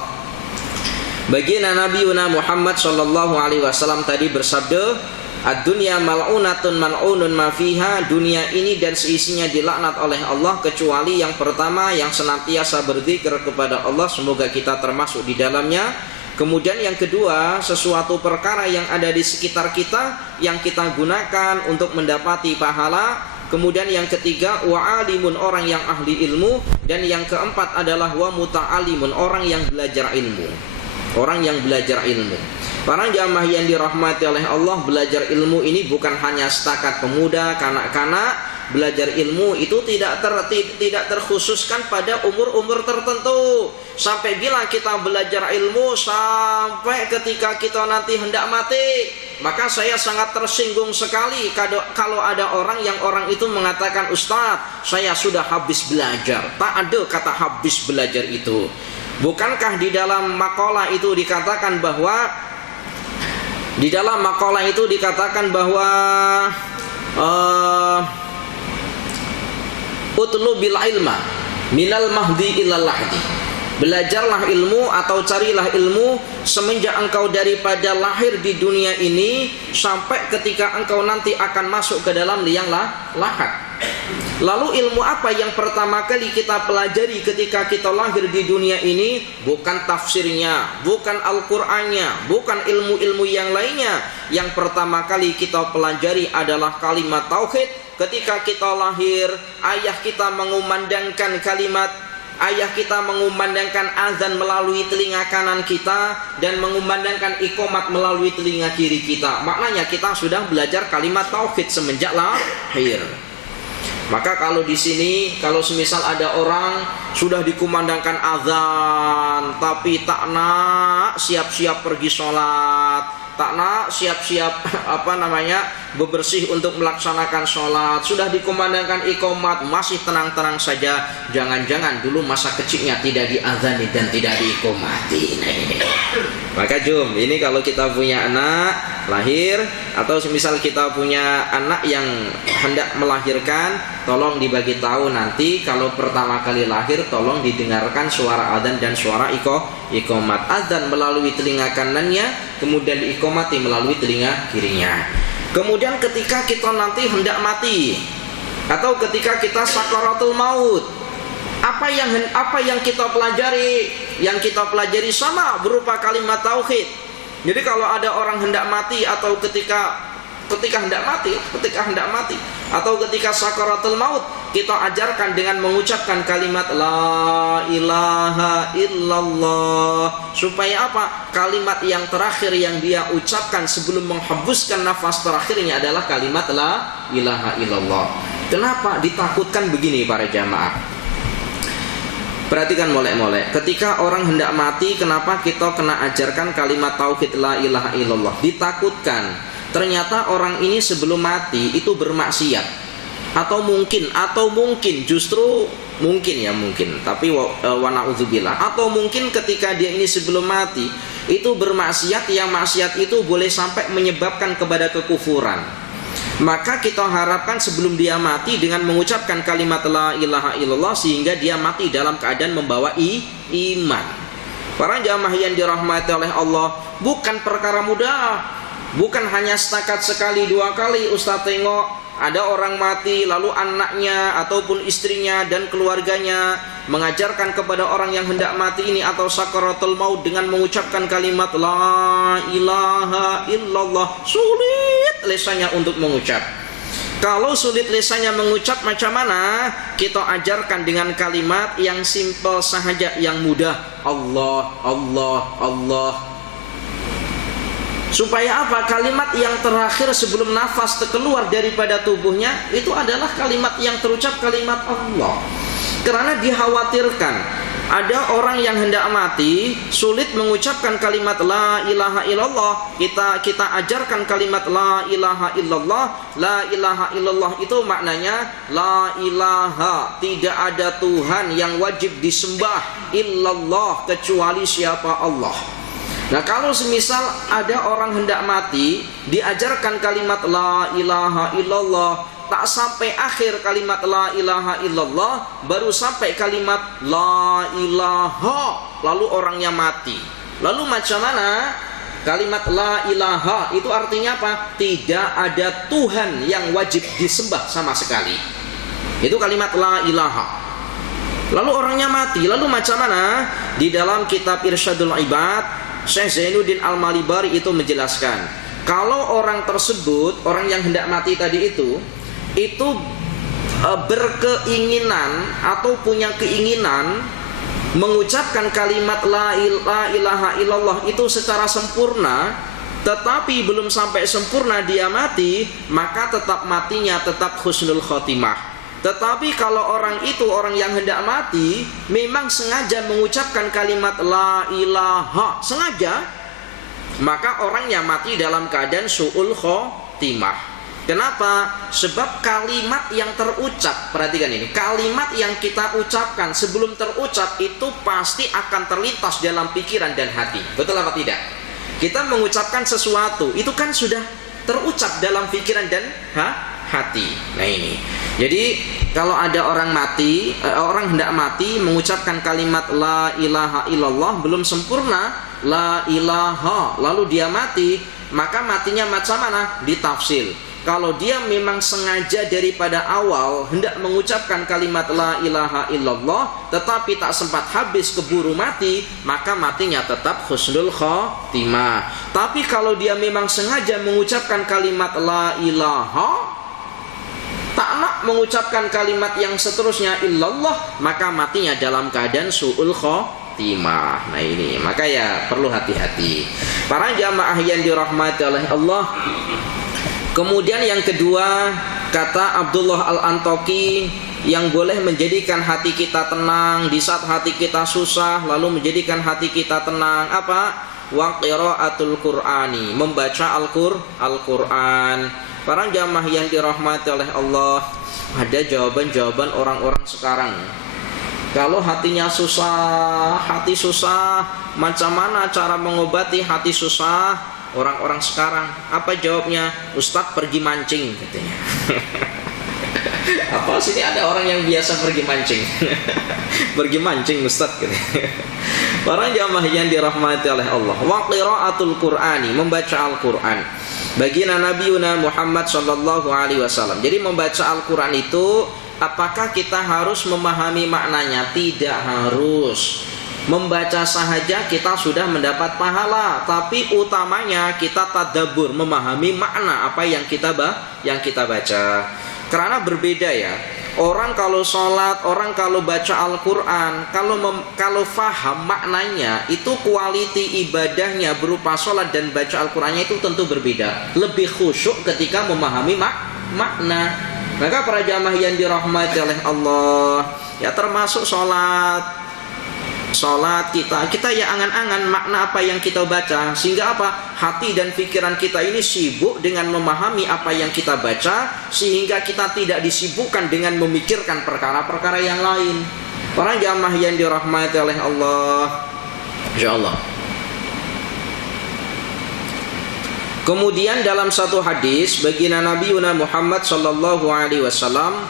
baginda Nabi Muhammad sallallahu alaihi wasallam tadi bersabda, Ad-dunya mal'unatun mal'unun ma fiha, dunia ini dan seisinya dilaknat oleh Allah kecuali yang pertama yang senantiasa berzikir kepada Allah, semoga kita termasuk di dalamnya. Kemudian yang kedua, sesuatu perkara yang ada di sekitar kita yang kita gunakan untuk mendapati pahala. Kemudian yang ketiga, wa alimun, orang yang ahli ilmu. Dan yang keempat adalah wa muta'alimun, orang yang belajar ilmu. Orang yang belajar ilmu. Para jamaah yang dirahmati oleh Allah, belajar ilmu ini bukan hanya setakat pemuda, kanak-kanak. Belajar ilmu itu tidak terkhususkan pada umur-umur tertentu. Sampai bila kita belajar ilmu sampai ketika kita nanti hendak mati, maka saya sangat tersinggung sekali kalau ada orang yang orang itu mengatakan, Ustadz, saya sudah habis belajar. Tak ada kata habis belajar itu. Bukankah di dalam makalah itu dikatakan bahwa utlubil ilma minal mahdi ilal lahdi, belajarlah ilmu atau carilah ilmu semenjak engkau daripada lahir di dunia ini sampai ketika engkau nanti akan masuk ke dalam liang lahat. Lalu ilmu apa yang pertama kali kita pelajari ketika kita lahir di dunia ini? Bukan tafsirnya, bukan Al-Qur'annya, bukan ilmu-ilmu yang lainnya. Yang pertama kali kita pelajari adalah kalimat tauhid. Ketika kita lahir, ayah kita mengumandangkan azan melalui telinga kanan kita dan mengumandangkan iqamat melalui telinga kiri kita. Maknanya kita sudah belajar kalimat tauhid semenjak lahir. Maka kalau di sini, kalau semisal ada orang sudah dikumandangkan azan tapi tak nak siap-siap pergi sholat, tak nak siap-siap bebersih untuk melaksanakan sholat, sudah dikumandangkan iqamat masih tenang-tenang saja, jangan-jangan dulu masa kecilnya tidak diazani dan tidak diiqamati. Maka jom, ini kalau kita punya anak lahir atau semisal kita punya anak yang hendak melahirkan, tolong dibagi tahu nanti kalau pertama kali lahir tolong didengarkan suara adzan dan suara iqamat. Adzan melalui telinga kanannya, kemudian diiqamati melalui telinga kirinya. Kemudian ketika kita nanti hendak mati atau ketika kita sakaratul maut, apa yang kita pelajari? Yang kita pelajari sama berupa kalimat tauhid. Jadi kalau ada orang hendak mati atau ketika hendak mati atau ketika sakaratul maut, kita ajarkan dengan mengucapkan kalimat la ilaha illallah. Supaya apa? Kalimat yang terakhir yang dia ucapkan sebelum menghembuskan nafas terakhirnya adalah kalimat la ilaha illallah. Kenapa ditakutkan begini para jamaah? Perhatikan molek-molek, ketika orang hendak mati, kenapa kita kena ajarkan kalimat tauhid la ilaha illallah? Ditakutkan ternyata orang ini sebelum mati itu bermaksiat, atau mungkin justru mungkin tapi wa na'udzubillah, atau mungkin ketika dia ini sebelum mati itu bermaksiat, yang maksiat itu boleh sampai menyebabkan kepada kekufuran. Maka kita harapkan sebelum dia mati dengan mengucapkan kalimat la ilaha illallah sehingga dia mati dalam keadaan membawa iman. Para jamaah yang dirahmati oleh Allah, bukan perkara mudah. Bukan hanya setakat sekali dua kali Ustaz tengok ada orang mati lalu anaknya ataupun istrinya dan keluarganya mengajarkan kepada orang yang hendak mati ini atau sakaratul maut dengan mengucapkan kalimat la ilaha illallah. Sulit lisannya untuk mengucap. Kalau sulit lisannya mengucap, macam mana? Kita ajarkan dengan kalimat yang simpel sahaja, yang mudah. Allah, Allah, Allah. Supaya apa? Kalimat yang terakhir sebelum nafas keluar daripada tubuhnya itu adalah kalimat yang terucap, kalimat Allah. Karena dikhawatirkan ada orang yang hendak mati sulit mengucapkan kalimat la ilaha illallah. Kita ajarkan kalimat la ilaha illallah. La ilaha illallah itu maknanya la ilaha, tidak ada Tuhan yang wajib disembah illallah kecuali siapa? Allah. Nah, kalau semisal ada orang hendak mati diajarkan kalimat la ilaha illallah, tak sampai akhir kalimat la ilaha illallah, baru sampai kalimat la ilaha, lalu orangnya mati. Lalu macam mana? Kalimat la ilaha itu artinya apa? Tidak ada Tuhan yang wajib disembah sama sekali. Itu kalimat la ilaha. Lalu orangnya mati, lalu macam mana? Di dalam kitab Irsyadul Ibad, Syekh Zainuddin Al-Malibari itu menjelaskan, kalau orang tersebut, orang yang hendak mati tadi itu berkeinginan atau punya keinginan mengucapkan kalimat la ilaha illallah itu secara sempurna, tetapi belum sampai sempurna dia mati, maka tetap matinya tetap husnul khotimah. Tetapi kalau orang itu, orang yang hendak mati, memang sengaja mengucapkan kalimat la ilaha, sengaja, maka orangnya mati dalam keadaan su'ul khotimah. Kenapa? Sebab kalimat yang terucap, perhatikan ini, kalimat yang kita ucapkan sebelum terucap itu pasti akan terlintas dalam pikiran dan hati. Betul apa tidak? Kita mengucapkan sesuatu, itu kan sudah terucap dalam pikiran dan hati. Nah ini, jadi kalau ada orang mati, orang hendak mati mengucapkan kalimat la ilaha illallah belum sempurna la ilaha, lalu dia mati, maka matinya macam mana? Ditafsir. Kalau dia memang sengaja daripada awal hendak mengucapkan kalimat la ilaha illallah tetapi tak sempat habis keburu mati, maka matinya tetap husnul khotimah. Tapi kalau dia memang sengaja mengucapkan kalimat la ilaha, tak nak mengucapkan kalimat yang seterusnya illallah, maka matinya dalam keadaan su'ul khotimah. Nah ini, maka ya perlu hati-hati para jamaah yang dirahmati oleh Allah. Kemudian yang kedua, kata Abdullah Al-Antoki, yang boleh menjadikan hati kita tenang di saat hati kita susah, lalu menjadikan hati kita tenang, apa? Wa qiraatul Qur'ani, membaca Al-Qur'an. Para jamaah yang dirahmati oleh Allah, ada jawaban-jawaban orang-orang sekarang. Kalau hatinya susah, hati susah, macam mana cara mengobati hati susah? Orang-orang sekarang, apa jawabnya? Ustadz pergi mancing, katanya. Apa sini ada orang yang biasa pergi mancing? Pergi mancing Ustadz, katanya. Para jamaah yang dirahmati oleh Allah, wa qiraatul Qur'ani, membaca Al-Qur'an. Baginda Nabiuna Muhammad sallallahu alaihi wasallam. Jadi membaca Al-Qur'an itu, apakah kita harus memahami maknanya? Tidak harus. Membaca sahaja kita sudah mendapat pahala, tapi utamanya kita tadabbur, memahami makna apa yang kita baca. Karena berbeda ya. Orang kalau sholat, orang kalau baca Al-Quran, kalau faham maknanya, itu kualiti ibadahnya berupa sholat dan baca Al-Qurannya itu tentu berbeda. Lebih khusyuk ketika memahami makna. Maka para jamaah yang dirahmati oleh Allah, ya termasuk sholat kita ya angan-angan makna apa yang kita baca, sehingga apa? Hati dan pikiran kita ini sibuk dengan memahami apa yang kita baca, sehingga kita tidak disibukkan dengan memikirkan perkara-perkara yang lain. Para jamaah yang dirahmati oleh Allah, insyaallah. Kemudian dalam satu hadis baginda Nabiuna Muhammad sallallahu alaihi wasallam,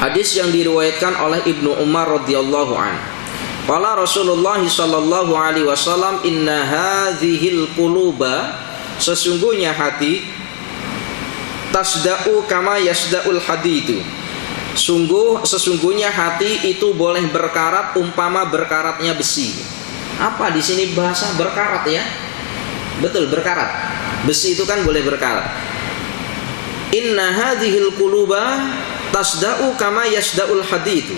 hadis yang diriwayatkan oleh Ibnu Umar radhiyallahu anhu, qala Rasulullah sallallahu alaihi wasallam, inna hadhil quluba, sesungguhnya hati, tasda'u kama yasda'ul hadidu, sesungguhnya hati itu boleh berkarat umpama berkaratnya besi. Apa di sini bahasa berkarat ya? Betul, berkarat. Besi itu kan boleh berkarat. Inna hadhil quluba tasda'u kama yasda'ul hadidu,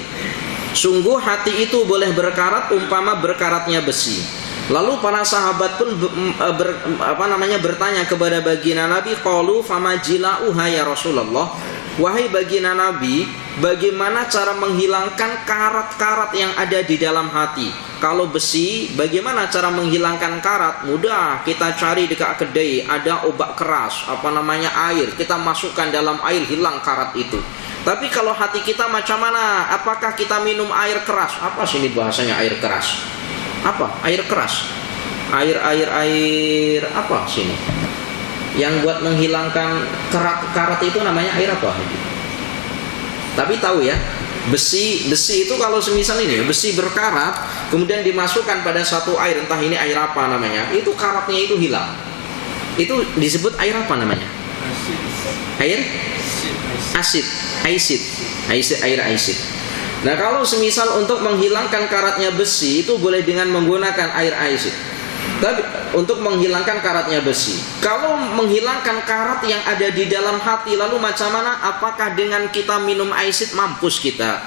sungguh hati itu boleh berkarat umpama berkaratnya besi. Lalu para sahabat pun bertanya kepada baginda Nabi, qalu fama jila'uha ya Rasulullah, wahai baginda Nabi, bagaimana cara menghilangkan karat-karat yang ada di dalam hati? Kalau besi, bagaimana cara menghilangkan karat? Mudah, kita cari dekat kedai, ada obat keras, air, kita masukkan dalam air, hilang karat itu. Tapi kalau hati kita macam mana? Apakah kita minum air keras? Apa sini bahasanya air keras? Apa? Air keras? Air apa sini? Yang buat menghilangkan karat itu namanya air apa? Tapi tahu ya, besi itu kalau semisal ini besi berkarat, kemudian dimasukkan pada satu air, entah ini air apa namanya, itu karatnya itu hilang. Itu disebut air apa namanya? Air asid, air asid. Nah, kalau semisal untuk menghilangkan karatnya besi itu boleh dengan menggunakan air asid. Tapi untuk menghilangkan karatnya besi, kalau menghilangkan karat yang ada di dalam hati, lalu macam mana? Apakah dengan kita minum asid mampus kita?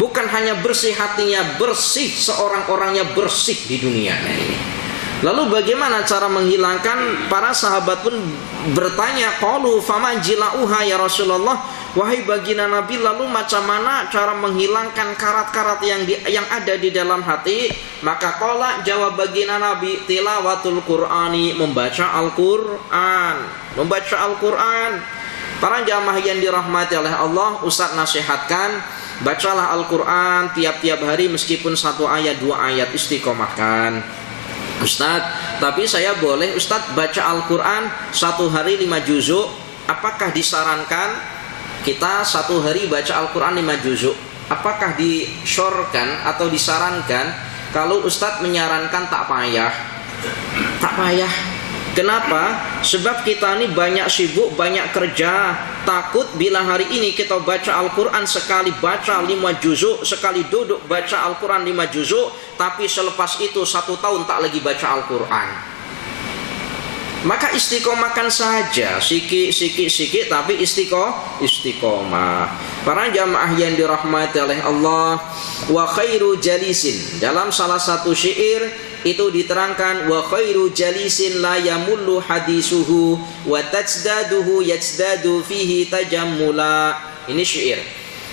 Bukan hanya bersih hatinya, bersih seorang-orangnya, bersih di dunianya ini. Lalu bagaimana cara menghilangkan? Para sahabat pun bertanya, qalu fama jilauha ya Rasulullah, wahai baginda Nabi, lalu macam mana cara menghilangkan karat-karat yang ada di dalam hati? Maka qala, jawab baginda Nabi, tilawatul Qur'ani, membaca Al-Qur'an. Membaca Al-Qur'an. Para jamaah yang dirahmati oleh Allah, Ustaz nasihatkan, bacalah Al-Quran tiap-tiap hari meskipun 1 ayat 2 ayat, istiqomahkan. Ustaz, tapi saya boleh Ustaz baca Al-Quran 1 hari 5 juzuk? Apakah disarankan kita 1 hari baca Al-Quran 5 juzuk? Apakah disyorkan atau disarankan? Kalau Ustaz menyarankan tak payah. Tak payah. Kenapa? Sebab kita ini banyak sibuk, banyak kerja. Takut bila hari ini kita baca Al-Quran, sekali baca 5 juzuk, sekali duduk baca Al-Quran 5 juzuk, tapi selepas itu 1 tahun tak lagi baca Al-Quran. Maka istiqomahkan saja, sikit tapi istiqomah. Para jamaah yang dirahmati oleh Allah, wa khairu jalisin, dalam salah satu syair itu diterangkan, wa khairu jalisin la yamullu hadisuhu wa tajdaduhu yajdadu fihi tajammula. Ini syair.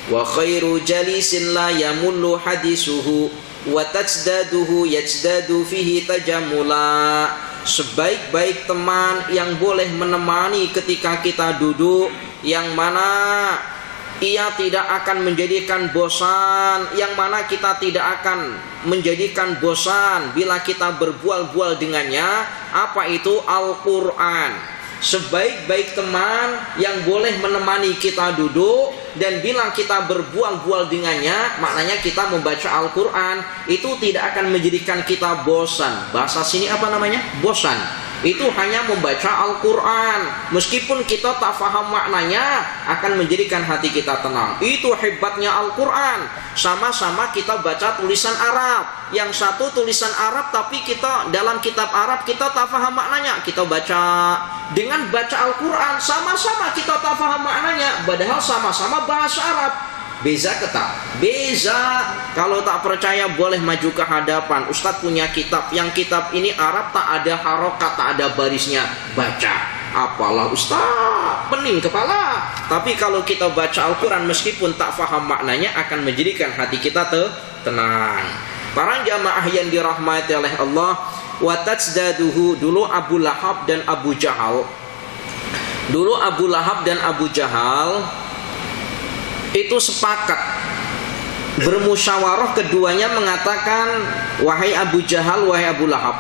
Wa khairu jalisin la yamullu hadisuhu wa tajdaduhu yajdadu fihi tajammula. Sebaik-baik teman yang boleh menemani ketika kita duduk, yang mana ia tidak akan menjadikan bosan, yang mana kita tidak akan menjadikan bosan bila kita berbual-bual dengannya. Apa itu? Al-Quran. Sebaik-baik teman yang boleh menemani kita duduk, dan bila kita berbual-bual dengannya, maknanya kita membaca Al-Quran, itu tidak akan menjadikan kita bosan. Bahasa sini apa namanya? Bosan. Itu hanya membaca Al-Quran, meskipun kita tak faham maknanya, akan menjadikan hati kita tenang. Itu hebatnya Al-Quran. Sama-sama kita baca tulisan Arab, yang satu tulisan Arab tapi kita dalam kitab Arab kita tak faham maknanya, kita baca. Dengan baca Al-Quran sama-sama kita tak faham maknanya, padahal sama-sama bahasa Arab. Beza ketak, beza. Kalau tak percaya boleh maju ke hadapan. Ustadz punya kitab, yang kitab ini Arab, tak ada harokat, tak ada barisnya. Baca. Apalah Ustadz, pening kepala. Tapi kalau kita baca Al-Quran meskipun tak faham maknanya, akan menjadikan hati kita tenang. Para jamaah yang dirahmati oleh Allah, wa tajdaduhu, dulu Abu Lahab dan Abu Jahal. Dulu Abu Lahab dan Abu Jahal itu sepakat, bermusyawarah, keduanya mengatakan, wahai Abu Jahal, wahai Abu Lahab,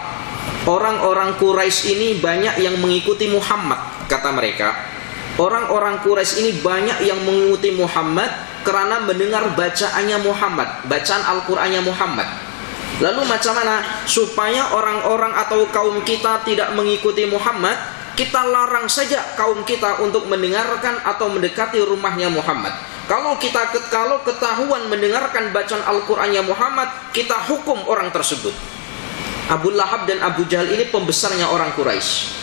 orang-orang Quraisy ini banyak yang mengikuti Muhammad, kata mereka. Orang-orang Quraisy ini banyak yang mengikuti Muhammad karena mendengar bacaannya Muhammad, bacaan Al-Qur'annya Muhammad. Lalu macam mana supaya orang-orang atau kaum kita tidak mengikuti Muhammad? Kita larang saja kaum kita untuk mendengarkan atau mendekati rumahnya Muhammad. Kalau ketahuan mendengarkan bacaan Al-Qur'annya Muhammad, kita hukum orang tersebut. Abu Lahab dan Abu Jahal ini pembesarnya orang Quraisy.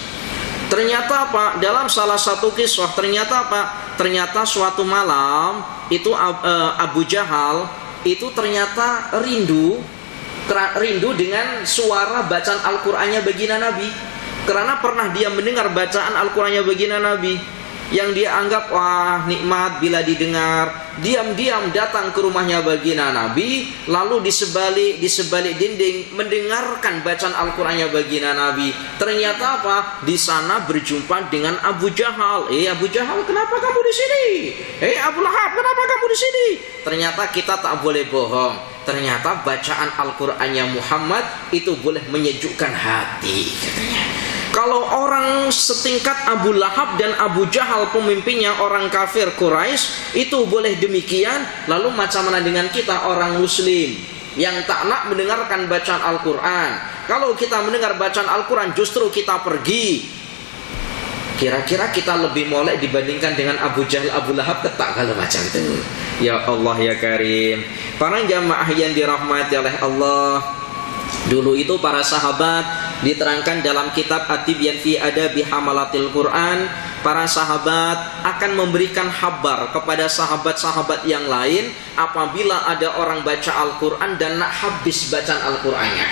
Ternyata apa? Dalam salah satu kisah, ternyata apa? Ternyata suatu malam itu Abu Jahal itu ternyata rindu dengan suara bacaan Al-Qur'annya baginda Nabi. Karena pernah dia mendengar bacaan Al-Qur'annya baginda Nabi, yang dia anggap wah nikmat bila didengar. Diam-diam datang ke rumahnya baginda Nabi, lalu di sebalik dinding mendengarkan bacaan Al-Qur'annya baginda Nabi. Ternyata apa? Di sana berjumpa dengan Abu Jahal. Abu Jahal, kenapa kamu di sini? Abu Lahab, kenapa kamu di sini? Ternyata kita tak boleh bohong. Ternyata bacaan Al-Qur'annya Muhammad itu boleh menyejukkan hati, katanya. Kalau orang setingkat Abu Lahab dan Abu Jahal, pemimpinnya orang kafir Quraisy, itu boleh demikian, lalu macam mana dengan kita orang muslim? yang tak nak mendengarkan bacaan Al-Quran. Kalau kita mendengar bacaan Al-Quran justru kita pergi. Kira-kira kita lebih molek dibandingkan dengan Abu Jahal, Abu Lahab, ketak kalau macam itu. Ya Allah ya Karim. Para jamaah yang dirahmati oleh Allah, dulu itu para sahabat diterangkan dalam kitab At-Tibyan fi Adabi Hamalatil Quran, para sahabat akan memberikan kabar kepada sahabat-sahabat yang lain apabila ada orang baca Al-Quran dan nak habis bacaan Al-Qurannya.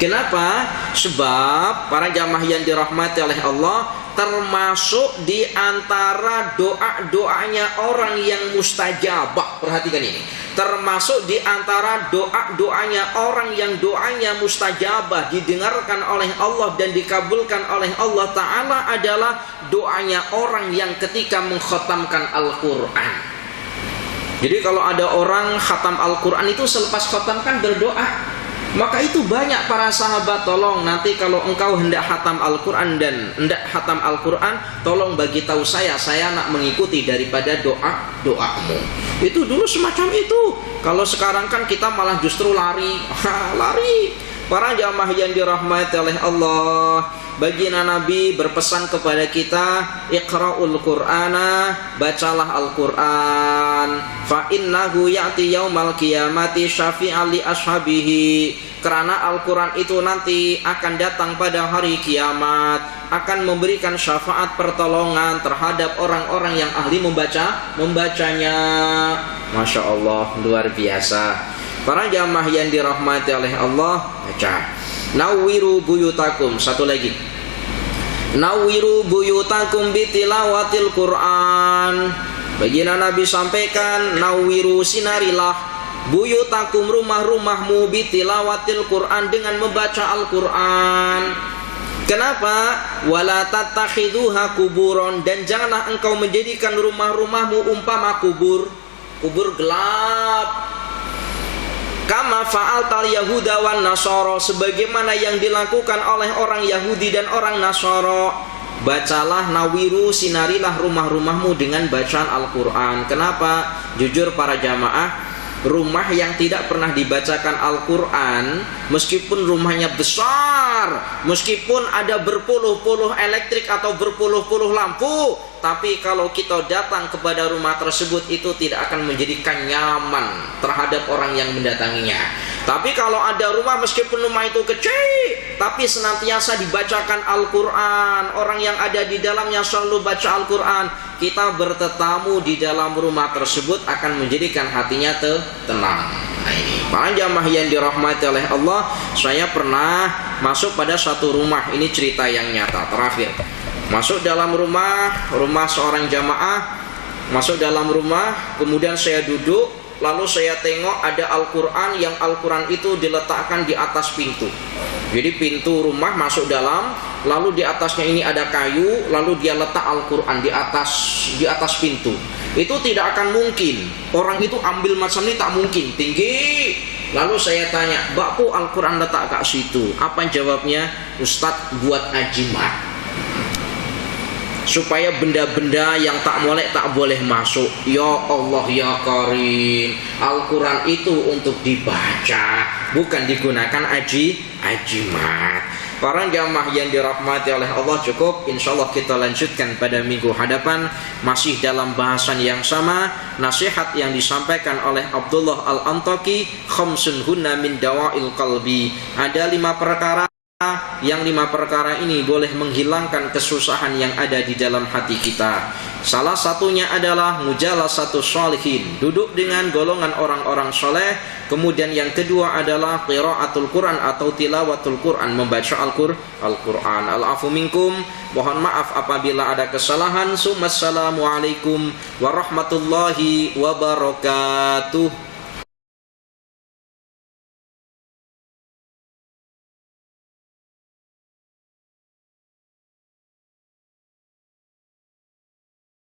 Kenapa? Sebab para jamaah yang dirahmati oleh Allah, termasuk di antara doa-doanya orang yang mustajabah. Perhatikan ini. Termasuk di antara doa-doanya orang yang doanya mustajabah, didengarkan oleh Allah dan dikabulkan oleh Allah Ta'ala adalah doanya orang yang ketika mengkhatamkan Al-Quran. Jadi kalau ada orang khatam Al-Quran itu selepas khatam kan berdoa. Maka itu banyak para sahabat, tolong nanti kalau engkau hendak khatam Al-Quran dan hendak khatam Al-Quran, tolong bagi tahu saya nak mengikuti daripada doamu. Itu dulu semacam itu. Kalau sekarang kan kita malah justru lari. Lari. Para jamaah yang dirahmati oleh Allah, baginda Nabi berpesan kepada kita, Iqra'ul Qur'ana, bacalah Al-Quran, fa innahu ya'ti yaumal qiyamati syafi'an li ashabihi, karena Al-Quran itu nanti akan datang pada hari kiamat, akan memberikan syafaat pertolongan terhadap orang-orang yang ahli membacanya. Masya Allah, luar biasa. Para jamaah yang dirahmati oleh Allah, baca Nawwiru buyutakum. Satu lagi, Nawwiru buyutakum bitilawatil Quran. Baginda Nabi sampaikan, Nawwiru, sinarilah, buyutakum, rumah-rumahmu, bitilawatil Quran, dengan membaca Al-Quran. Kenapa? Wala tattakhidhuha kuburon, dan janganlah engkau menjadikan rumah-rumahmu umpama kubur gelap. Kama fa'altal Yahuda wan Nasara, sebagaimana yang dilakukan oleh orang Yahudi dan orang Nasara. Bacalah, Nawiru, sinarilah rumah-rumahmu dengan bacaan Al-Quran. Kenapa? Jujur para jamaah, rumah yang tidak pernah dibacakan Al-Quran, meskipun rumahnya besar, meskipun ada berpuluh-puluh elektrik atau berpuluh-puluh lampu, tapi kalau kita datang kepada rumah tersebut itu tidak akan menjadikan nyaman terhadap orang yang mendatanginya. Tapi kalau ada rumah meskipun rumah itu kecil, tapi senantiasa dibacakan Al-Quran, orang yang ada di dalamnya selalu baca Al-Quran, kita bertetamu di dalam rumah tersebut akan menjadikan hatinya tenang. Nah ini, para jamaah yang dirahmati oleh Allah, saya pernah masuk pada satu rumah. Ini cerita yang nyata terakhir. Masuk dalam rumah seorang jamaah, masuk dalam rumah, kemudian saya duduk, lalu saya tengok ada Al-Quran, yang Al-Quran itu diletakkan di atas pintu. Jadi pintu rumah masuk dalam, lalu di atasnya ini ada kayu, lalu dia letak Al-Quran di atas pintu. Itu tidak akan mungkin orang itu ambil macam ini, tak mungkin, tinggi. Lalu saya tanya, Bakpu Al-Quran letak kat situ? Apa jawabnya? Ustadz, buat ajimat, supaya benda-benda yang tak boleh masuk. Ya Allah ya Karim, Al-Quran itu untuk dibaca, bukan digunakan ajimat. Para jamaah yang dirahmati oleh Allah, cukup. Insyaallah kita lanjutkan pada minggu hadapan, masih dalam bahasan yang sama, nasihat yang disampaikan oleh Abdullah Al-Antaki, khamsun hunna min dawa'il qalbi. Ada 5 perkara, yang 5 perkara ini boleh menghilangkan kesusahan yang ada di dalam hati kita. Salah satunya adalah mujalasatus sholihin, duduk dengan golongan orang-orang soleh. Kemudian yang kedua adalah qiraatul Quran atau tilawatul Quran, membaca Al-Quran. Al-afu minkum, mohon maaf apabila ada kesalahan. Assalamualaikum warahmatullahi wabarakatuh.